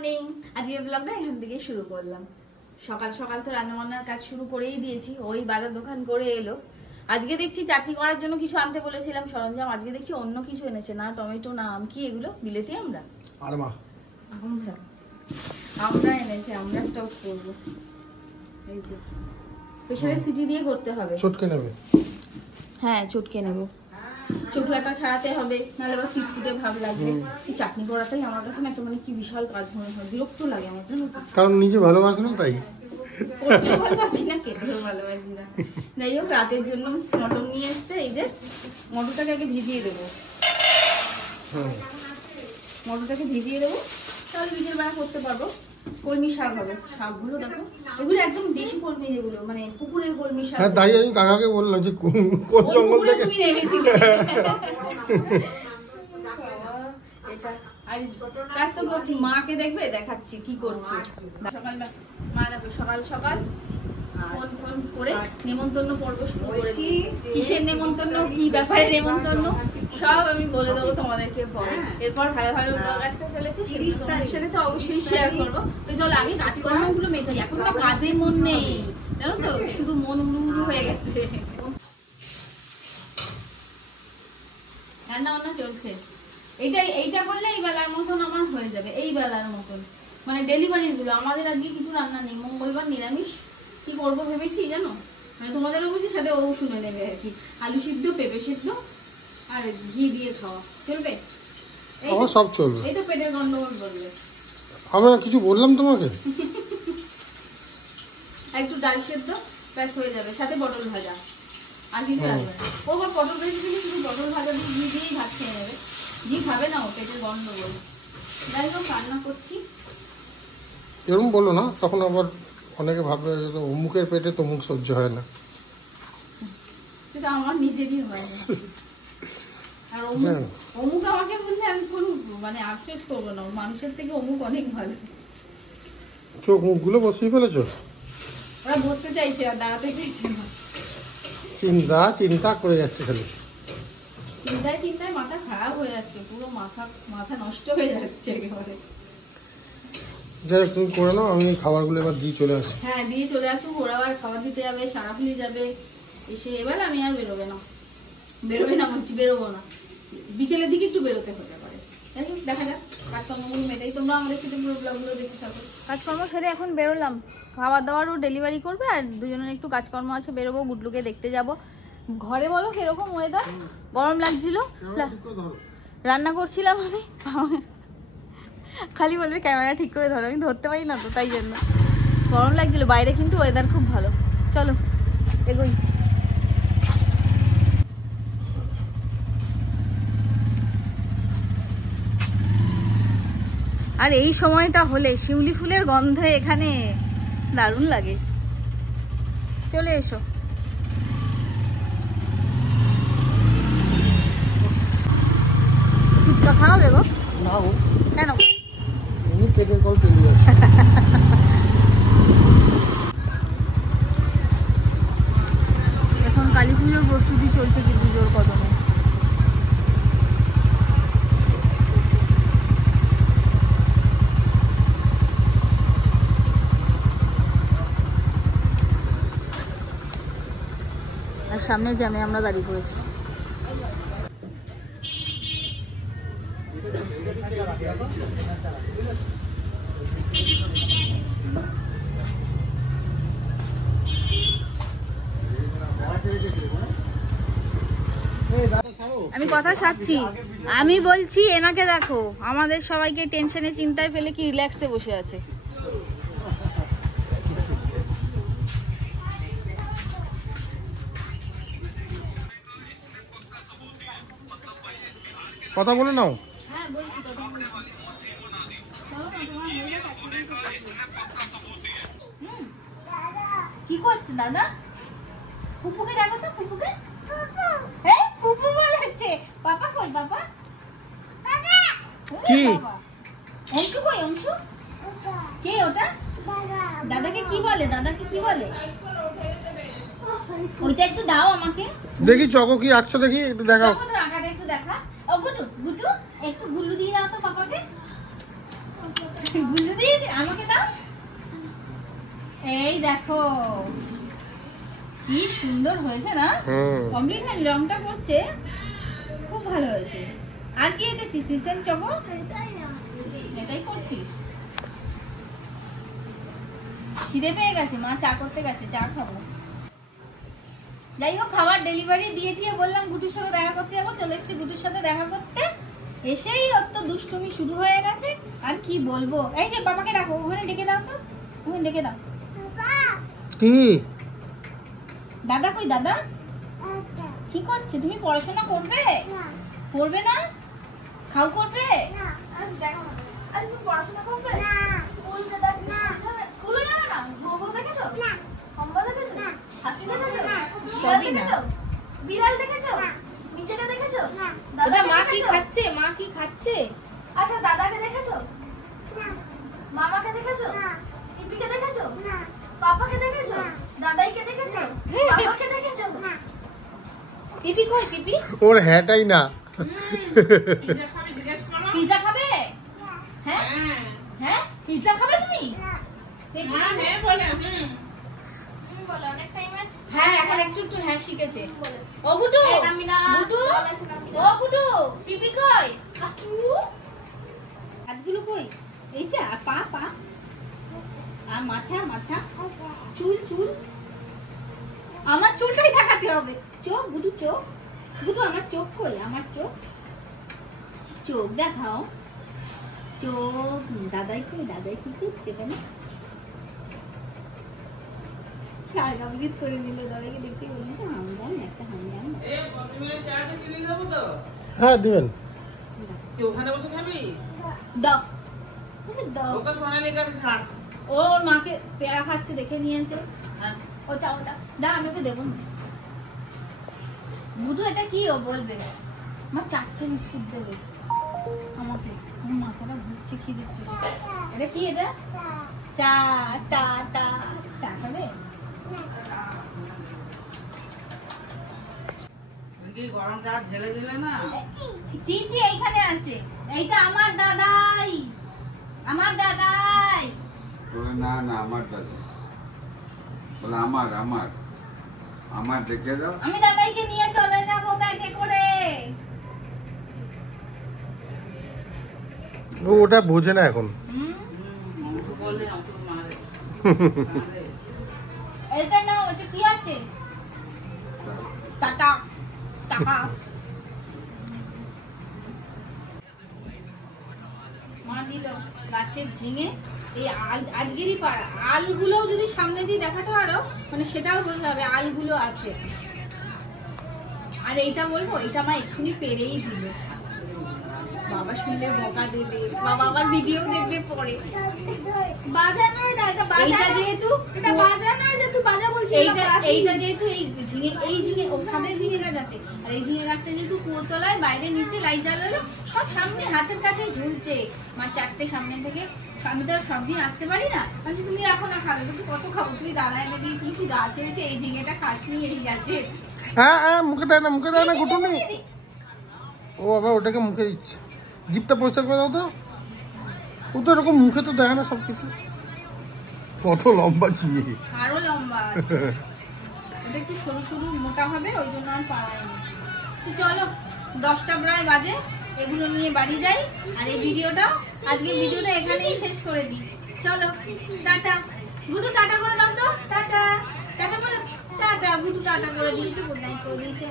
Morning. আজকের ব্লগটা এখান থেকে শুরু করলাম। সকাল সকাল তো রান্নাবান্নার কাজ শুরু করেই দিয়েছি। ওই বাজার দোকান করে এলো। আজকে দেখছি চাটনি করার জন্য কিছু আনতে বলেছিলাম সরঞ্জাম, আজকে দেখছি অন্য কিছু এনেছে। না টমেটো না আম, কি এগুলো বিলেতি আমরা আমরা এনেছে। আমরা স্টক করবো। এই যে প্রেসারে সিটি দিয়ে করতে হবে। চটকে নেবে? হ্যাঁ চটকে নেবো। চোখলাটা ছাড়াতে হবে, নাহলে আবার ফুটফুটে ভাব লাগবে। এই চাটনি করাটাই আমার কাছে না একটা মানে কি বিশাল কাজ মনে হয়, বিরক্ত লাগে আমার। কারণ নিজে ভালোবাসি না তাই। করতেও ভালোবাসি না, খেতেও ভালোবাসি না। যাই হোক, রাতের জন্য মটন নিয়ে এসছে। এই যে মটরটাকে আগে ভিজিয়ে দেবো। মটরটাকে ভিজিয়ে দেবো, তাহলে বিকেল বেলা করতে পারবো। কলমি শাক হবে। শাকগুলো দেখো, এগুলো একদম দেশি কলমি, যেগুলো মানে পুকুরের কলমি শাক। হ্যাঁ তাই আমি কাকাকে বললাম যে কোন জঙ্গল থেকে তুমি নেমেছিলে। এটা আর কাজ তো করছি, মাকে দেখবে, দেখাচ্ছি কি করছি। সকাল মা দেখো, সকাল সকাল ফোন করে নেমন্তন্ন পর্ব শুরু করেছি। কিসের নেমন্তন্ন, কি ব্যাপারে নেমন্তন্ন, সব আমি বলে দেবো তোমাদেরকে পরে। এরপর ভালো ভালো ব্লগ আসতে চলেছে, তোমাদের সাথে তো অবশ্যই শেয়ার করবো। তো চলো আগে কাজকর্মগুলো মেটাই। এখন তো কাজে মন নেই, জানো তো, শুধু মন উড়ু উড়ু হয়ে গেছে। রান্না বান্না চলছে। এইটা করলে এই বেলার মতন আমার হয়ে যাবে, এই বেলার মতন। মানে ডেলিভারির গুলো আমাদের আজকে কিছু রান্না নেই, মঙ্গলবার নিরামিষ। কি করবো ভেবেছি জানো, মানে তোমাদেরও বুঝি সাথে ও শুনে নেবে আর কি। আলু সিদ্ধ, পেঁপে সিদ্ধ আর ঘি দিয়ে খাওয়া চলবে। সব চলবে। এই তো পেটের গন্ডগোল বলবে। আমি কিছু বললাম তোমাকে? একটু ডাল সেদ্ধ ব্যাস হয়ে যাবে, সাথে পটল ভাজা, আর কিছু লাগবে না। ও আবার পটল ভেজে দিলে শুধু পটল ভাজা দিয়ে ঘি দিয়েই ভাত খেয়ে নেবে। ঘি খাবে না, ও পেটের গন্ডগোল। যাই হোক, রান্না করছি। এরকম বলো না, তখন আবার অনেকে ভাববে অমুকের পেটে তমুক সহ্য হয় না। সেটা আমার নিজেরই হয় না। আর অমুক আমাকে বললে আমি কোনো মানে আফসোস করবো না, মানুষের থেকে অমুক অনেক ভালো। চোখ মুখগুলো বসিয়ে ফেলেছো? ওরা বসতে চাইছে আর দাঁড়াতে চাইছে না। চিন্তা করে যাচ্ছে খালি। চিন্তায় মাথা খারাপ হয়ে যাচ্ছে, পুরো মাথা নষ্ট হয়ে যাচ্ছে একেবারে। যাই হোক, তুমি করে নাও, আমি খাবারগুলো এবার দিয়ে চলে আসি। হ্যাঁ দিয়ে চলে আসুক, ওরা আবার খাবার দিতে যাবে, সারাফুলি যাবে। এসে এবার আমি আর বেরোবো না বলছি, বেরোবো না। বিকেলের দিকে একটু বেরোতে হতে পারে। দেখা যাক, কাজকর্মগুলো মেটাই। তোমরা আমাদের সাথে পুরো ব্লগগুলো দেখতে থাকো। কাজকর্ম সেরে এখন বেরোলাম। খাবার দাবারও ডেলিভারি করবে, আর দুজনের একটু কাজকর্ম আছে, বেরোবো। গুডলুকে দেখতে যাবো। ঘরে বলো কিরকম ওয়েদার? গরম লাগছিল, রান্না করছিলাম আমি। খালি বলবে ক্যামেরা ঠিক করে ধরো, আমি ধরতে পারি না তো, তাই জন্য গরম লাগছিল। বাইরে কিন্তু ওয়েদার খুব ভালো। চলো এগোই। আর এই সময়টা হলে শিউলি ফুলের গন্ধে এখানে দারুণ লাগে। চলে এসো। ফুচকা খাওয়াবে গো? না গো। কেন? এমনি পেটের কল চলে যাচ্ছে। এখন কালী পুজোর প্রস্তুতি চলছে কি পুজোর কদমে। আর সামনে জ্যামে আমরা দাঁড়িয়ে পড়েছি। আমি কথা সারছি, আমি বলছি এনাকে দেখো, আমাদের সবাইকে টেনশনে চিন্তায় ফেলে কি রিল্যাক্সে বসে আছে। কথা বলে নাও। হ্যাঁ বলছি, কথা বলছি। কি করছে দাদা? ফুপুকে ডাকো তো, ফুপুকে। এই ফুপু বলেছে। পাপা কই? পাপা কি? অংশু কই? অংশু কে ওটা? দাদাকে কি বলে? দাদাকে কি বলে? ওইটা একটু দাও আমাকে। দেখি চকো কি আঁকছো, দেখি একটু দেখাও। চকো তো আঁকাটা একটু দেখা। ও গুটু, গুটু একটু গুল্লু দিয়ে দাও তো পাপাকে। গুলুদি আমাকে দাও। এই দেখো কি সুন্দর হয়েছে না? কমপ্লিট হ্যান্ড রংটা করছে, খুব ভালো হয়েছে। আর কি এঁকেছিস? সিসেন চকো এটাই করছিস? খিদে পেয়ে গেছে, মা চা করতে গেছে, চা খাবো। যাই হোক, খাবার ডেলিভারি দিয়ে দিয়ে বললাম গুটুর সাথে দেখা করতে যাবো, চলে এসেছি গুটুর সাথে দেখা করতে। এসেই ওর তো দুষ্টুমি শুরু হয়ে গেছে, আর কি বলবো। এই যে বাবাকে ডাকো, ওখানে ডেকে দাও তো, ওখানে ডেকে দাও। কি দাদা কই? দাদা কি করছে? তুমি পড়াশোনা করবে? করবে না? খাও করবে? আজ তুমি পড়াশোনা করবে? স্কুলে যাবে না? গোবর দেখেছো? কম্বল দেখেছো? হাতি দেখেছো? বিড়াল দেখেছো? বিড়াল দেখেছো? নিচেটা দেখেছো? দাদা মা কি খাচ্ছে? মা কি খাচ্ছে? আচ্ছা, দাদাকে দেখেছো? মামাকে দেখেছো? পিপিকে দেখেছো? পাপাকে দেখেছো? দাদাইকে দেখেছো? বাবাকে দেখেছো? পিপি কই? পিপি ওর হ্যাটাই না। পিজা খাবে? হ্যাঁ হ্যাঁ, পিজা খাবে তুমি? হ্যাঁ, এখন একটু একটু হ্যাঁ শিখেছে। ও গুটু, গুটু, ও গুটু, পিপি কই? কাকু হাতগুলো কই? এই যে পা পা, আর মাথা মাথা, চুল চুল। আমার চুলটাই দেখাতে হবে। চোখ গুটু, চোখ গুটু, আমার চোখ কই? আমার চোখ, চোখ দেখাও। চোখ। দাদাই কই? দাদাই কি করছে কেন? করে নিল দাদাকে দেখতে, বলুন তো হামদান, একটা হামদান। হ্যাঁ দিবেন। ওখানে বসে খাবি? দাও দাও। ওকে সোনালি কাছে ছাড়। ওর মাকে পেয়ারা খাচ্ছে দেখে নিয়েছে। হ্যাঁ। ওটা ওটা দাও, আমি ওকে দেবো না। বুধু এটা কি? ও বলবে মা 4টে বিস্কুট দেবে আমাকে। আমার মাথাটা ঘুরছে, খিদে চলে। এটা কি? এটা চা। টা টা টা খাবে? গরমটা ঢেলে দিলে না। চিচি এইখানে আছে। এইটা আমার দাদাই, আমার দাদাই। বলে না না আমার দাদা, বলে আমার আমার আমার দেখে দাও। আমি দাদাইকে নিয়ে চলে যাবো ব্যাগে করে। ও ওটা বোঝে না এখন। বললে আমাকে মারে। এটা নাও, এটা কি আছে? টাটা টাকা। মা দিল গাছের ঝিঙে, এই আজকেরই পাড়া। আলগুলো যদি সামনে দিয়ে দেখাতে পারো, মানে সেটাও বলতে হবে আলগুলো আছে। আর এইটা বলবো, এটা মা এক্ষুনি পেরেই দিল। বাবা শুনলে বকা দেবে, বাবা আবার ভিডিও দেখবে পরে। এইটা যেহেতু এই ঝিঙে ছাদের ঝিঙে গাছ আছে, আর এই ঝিঙে গাছটা যেহেতু কুয়োতলায় বাইরে নিচে লাইট জ্বালালো, সব সামনে হাতের কাছে ঝুলছে। মা 4টে সামনে থেকে, আমি তো সব দিন আসতে পারি না। বলছি তুমি রাখো না, খাবে? বলছি কত খাবো? তুই দাদা এনে দিয়েছিস, গাছ হয়েছে, এই ঝিঙেটা খাসনি এই গাছে। হ্যাঁ হ্যাঁ, মুখে দেয় না, মুখে দেয় না গুটুনি। ও আবার ওটাকে মুখে দিচ্ছে। জিভটা পরিষ্কার করে দাও তো। ও তো এরকম মুখে তো দেয় না সবকিছু। কত লম্বা চিনি। আরো লম্বা আছে। এটা একটু সরু সরু মোটা হবে, ওই জন্য আর পাড়ায়নি। তো চলো, 10টা প্রায় বাজে, এগুলো নিয়ে বাড়ি যাই। আর এই ভিডিওটা, আজকে ভিডিওটা এখানেই শেষ করে দিই। চলো টাটা। গুটু টাটা করে দাও তো। টাটা টাটা করে, টাটা। গুটু টাটা করে দিয়েছে, গুড নাইট করে দিয়েছে।